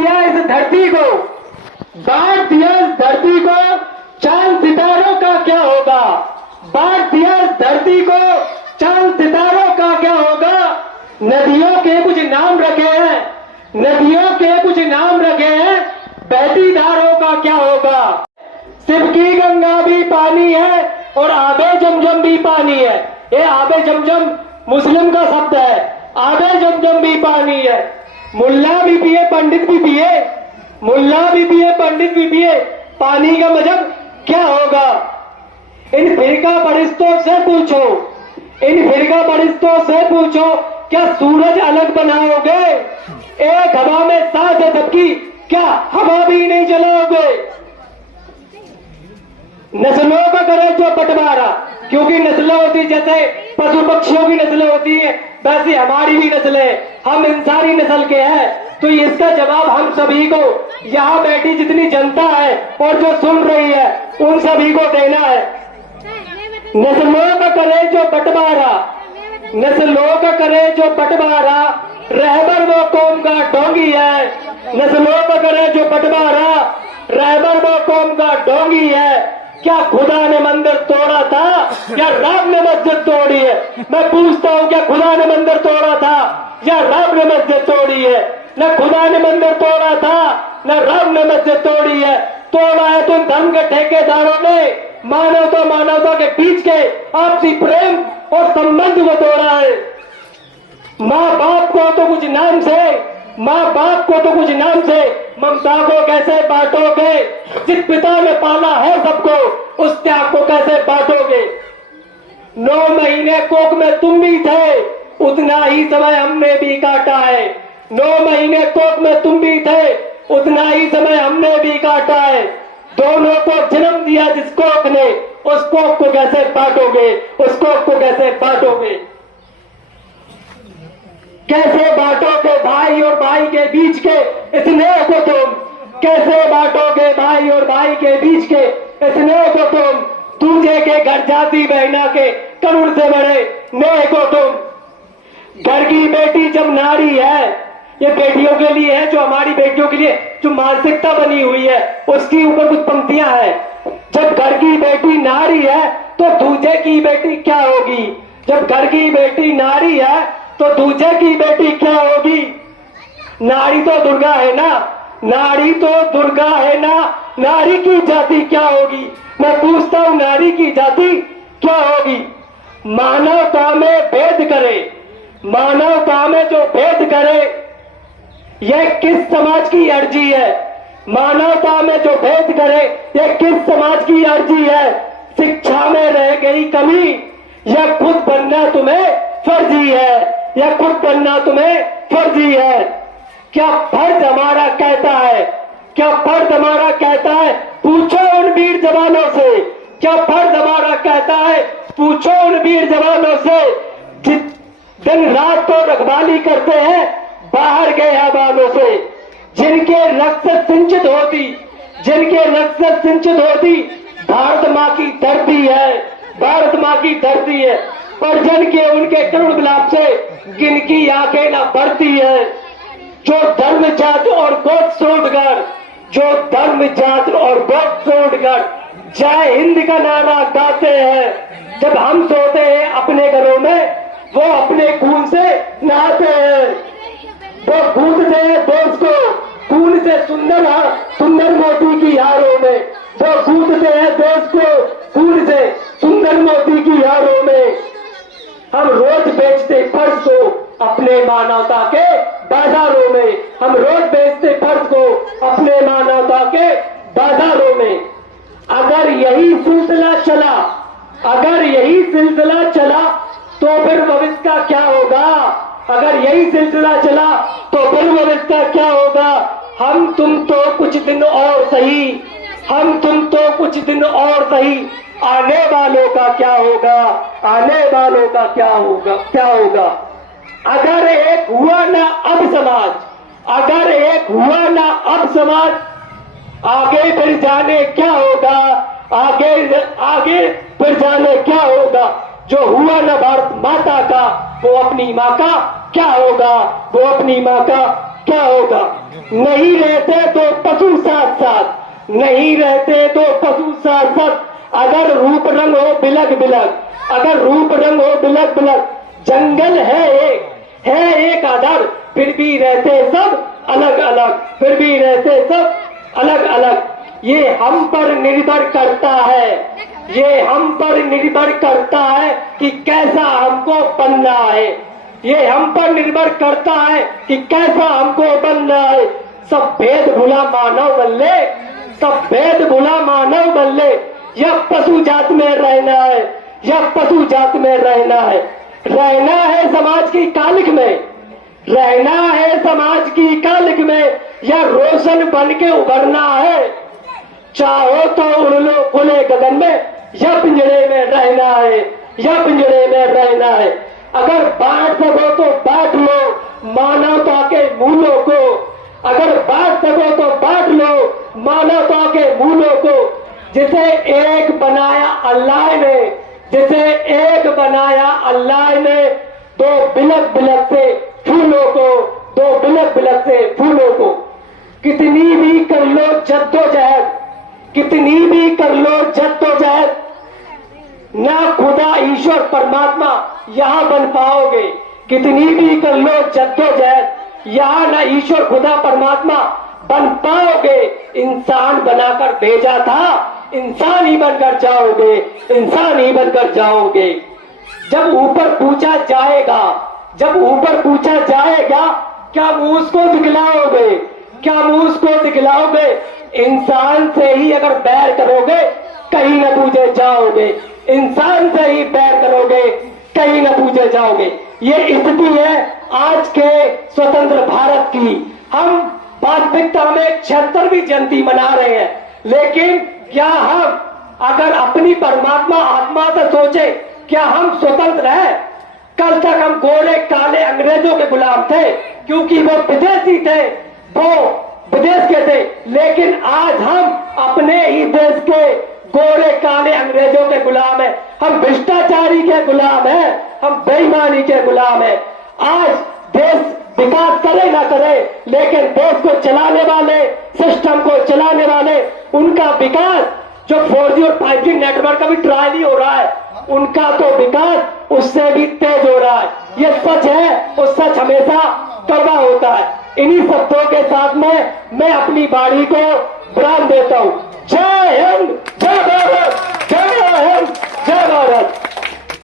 दिया इस धरती को, बांट दिया इस धरती को, चांद सितारों का क्या होगा? बांट दिया इस धरती को, चांद सितारों का क्या होगा? नदियों के कुछ नाम रखे हैं, नदियों के कुछ नाम रखे हैं, बहती धारों का क्या होगा? शिव की गंगा भी पानी है और आबे जमजम भी पानी है। ये आबे जमजम मुस्लिम का शब्द है, आबे जमजम भी पानी है। मुल्ला भी पिए पंडित भी पिए, मुल्ला भी पिए पंडित भी पिए, पानी का मतलब क्या होगा? इन फिरका परिस्तों से पूछो, इन फिरका परिस्तों से पूछो, क्या सूरज अलग बनाओगे? एक हवा में सांस है सबकी, क्या हवा भी नहीं चलाओगे? नस्लों का करे जो बंटवारा, क्योंकि नस्लें होती जैसे पशु पक्षियों की नस्लें होती है, वैसे हमारी भी नस्लें, हम इंसानी नस्ल के हैं। तो इसका जवाब हम सभी को, यहाँ बैठी जितनी जनता है और जो सुन रही है, उन सभी को देना है। नस्लों का करे जो बंटवारा, नस्लों का करे जो बंटवारा, रहबर वो कौम का डोंगी है। नस्लों का करे जो बंटवारा, रहबर वो कौम का डोंगी है। क्या खुदा ने मंदिर तोड़ा था, या राम ने मस्जिद तोड़ी है? मैं पूछता हूँ, क्या खुदा ने मंदिर तोड़ा था या राम ने मस्जिद तोड़ी है? न खुदा ने मंदिर तोड़ा था, न राम ने मस्जिद तोड़ी है। तोड़ा है तो धर्म के ठेकेदारों ने, मानवता के बीच के आपसी प्रेम और संबंध को तोड़ा है। माँ बाप को तो कुछ नाम से, माँ बाप को तो कुछ नाम से ममता को कैसे बांटोगे? जिस पिता ने पाला है सबको, उस त्याग को कैसे बांटोगे? 9 महीने कोख में तुम भी थे, उतना ही समय हमने भी काटा है। 9 महीने कोख में तुम भी थे, उतना ही समय हमने भी काटा है। दोनों को जन्म दिया जिस कोख ने, उस कोख को कैसे बांटोगे? उस कोख को कैसे बांटोगे? कैसे बांटोगे भाई और भाई के बीच के स्नेह को तुम? कैसे बांटोगे भाई और भाई के बीच के स्नेह को तुम? दूजे के घर जाती बहना के करुण से बड़े नेह को तुम? घर की बेटी जब नारी है, ये बेटियों के लिए है, जो हमारी बेटियों के लिए जो मानसिकता बनी हुई है, उसके ऊपर कुछ पंक्तियां हैं। जब घर की बेटी नारी है तो दूजे की बेटी क्या होगी? जब घर की बेटी नारी है तो दूजे की बेटी क्या होगी? नारी तो दुर्गा है ना, नारी तो दुर्गा है ना, नारी की जाति क्या होगी? मैं पूछता हूं, नारी की जाति क्या होगी? मानवता में भेद करे, मानवता में जो भेद करे, यह किस समाज की अर्जी है? मानवता में जो भेद करे, यह किस समाज की अर्जी है? शिक्षा में रह गई कमी, यह खुद बनना तुम्हें फर्जी है, यह खुद बनना तुम्हें फर्जी है। क्या फर्ज हमारा कहता है, क्या फर्ज हमारा कहता है? पूछो उन वीर जवानों से, क्या फर्ज हमारा कहता है? पूछो उन वीर जवानों से, दिन रात को रखवाली करते हैं बाहर के हवालों से, जिनके रक्त से सिंचित होती, जिनके रक्त से सिंचित होती भारत माँ की धरती है, भारत माँ की धरती है। पर जन के उनके करुण विलाप से जिनकी आंखें न भरती है। जो धर्म जात और गोद छोड़कर, जो धर्म जात और गोद छोड़कर जय हिंद का नारा गाते हैं, जब हम सोते हैं अपने घरों में, वो अपने खून से नहाते हैं, वो कूदते हैं देश को खून से सुंदर सुंदर मोती की हारों में, वो कूदते हैं देश को खून से सुंदर मोती की हारों में। हम रोज बेचते फर्ज को अपने मानवता के बाजारों में, हम रोज बेचते फर्ज को अपने मानवता के बाजारों में। अगर यही सिलसिला चला, अगर यही सिलसिला चला तो फिर भविष्य का क्या होगा? अगर यही सिलसिला चला तो फिर भविष्य का क्या होगा? हम तुम तो कुछ दिन और सही, हम तुम तो कुछ दिन और सही, आने वालों का क्या होगा? आने वालों का क्या होगा? क्या होगा? अगर एक हुआ ना अब समाज, अगर एक हुआ ना अब समाज, आगे फिर जाने क्या होगा? आगे फिर जाने क्या होगा? जो हुआ ना भारत माता का, वो अपनी माँ का क्या होगा? वो अपनी माँ का क्या होगा? नहीं रहते तो पशु साथ साथ, नहीं रहते तो पशु साथ साथ। अगर रूप रंग हो बिलग बिलग, अगर रूप रंग हो बिलग बिलग, जंगल है एक आधार, फिर भी रहते सब अलग अलग, फिर भी रहते सब अलग अलग। ये हम पर निर्भर करता है, ये हम पर निर्भर करता है कि कैसा हमको बनना है, ये हम पर निर्भर करता है कि कैसा हमको बनना है। सब भेद भुला मानव बल्ले, सब भेद भुला मानव बल्ले, या पशु जात में रहना है, या पशु जात में रहना है। रहना है समाज की कालिक में, रहना है समाज की कालिक में, या रोशन बन के उभरना है। चाहो तो उड़ लो खुले गगन में, या पिंजरे में रहना है, या पिंजरे में रहना है। अगर बांट सको तो बांट लो मानवता के मूलों को, अगर बांट सको तो बांट लो मानवता के मूलों को। जिसे एक बनाया अल्लाह ने, जिसे एक बनाया अल्लाह ने, दो बिलक बिलक से फूलों को, दो बिलक बिलक से फूलों को। कितनी भी कर लो जद्दोजहद, कितनी भी कर लो जद्दोजहद, ना खुदा ईश्वर परमात्मा यहां बन पाओगे। कितनी भी कर लो जद्दोजहद, यहां ना ईश्वर खुदा परमात्मा बन पाओगे। इंसान बनाकर भेजा था, इंसान ही बनकर जाओगे, इंसान ही बनकर जाओगे। जब ऊपर पूछा जाएगा, जब ऊपर पूछा जाएगा, क्या मुंह को दिखलाओगे, क्या मुंह को दिखलाओगे? इंसान से ही अगर बैर करोगे कहीं न पूछे जाओगे, इंसान से ही बैर करोगे कहीं न पूछे जाओगे। ये स्थिति है आज के स्वतंत्र भारत की। हम वास्तविकता में 76वीं जयंती मना रहे हैं, लेकिन क्या हम अगर अपनी परमात्मा आत्मा से सोचे, क्या हम स्वतंत्र हैं? कल तक हम गोरे काले अंग्रेजों के गुलाम थे, क्योंकि वो विदेशी थे, वो विदेश के थे। लेकिन आज हम अपने ही देश के गोरे काले अंग्रेजों के गुलाम हैं, हम भ्रष्टाचारी के गुलाम हैं, हम बेईमानी के गुलाम हैं। आज देश विकास करे ना करे, लेकिन देश को चलाने वाले, सिस्टम को चलाने वाले, उनका विकास जो 4G और 5G नेटवर्क का भी ट्रायल ही हो रहा है, उनका तो विकास उससे भी तेज हो रहा है। ये सच है, और सच हमेशा कड़वा होता है। इन्हीं शब्दों के साथ में मैं अपनी वाणी को विराम देता हूँ। जय हिंद, जय भारत, जय हिंद, जय भारत।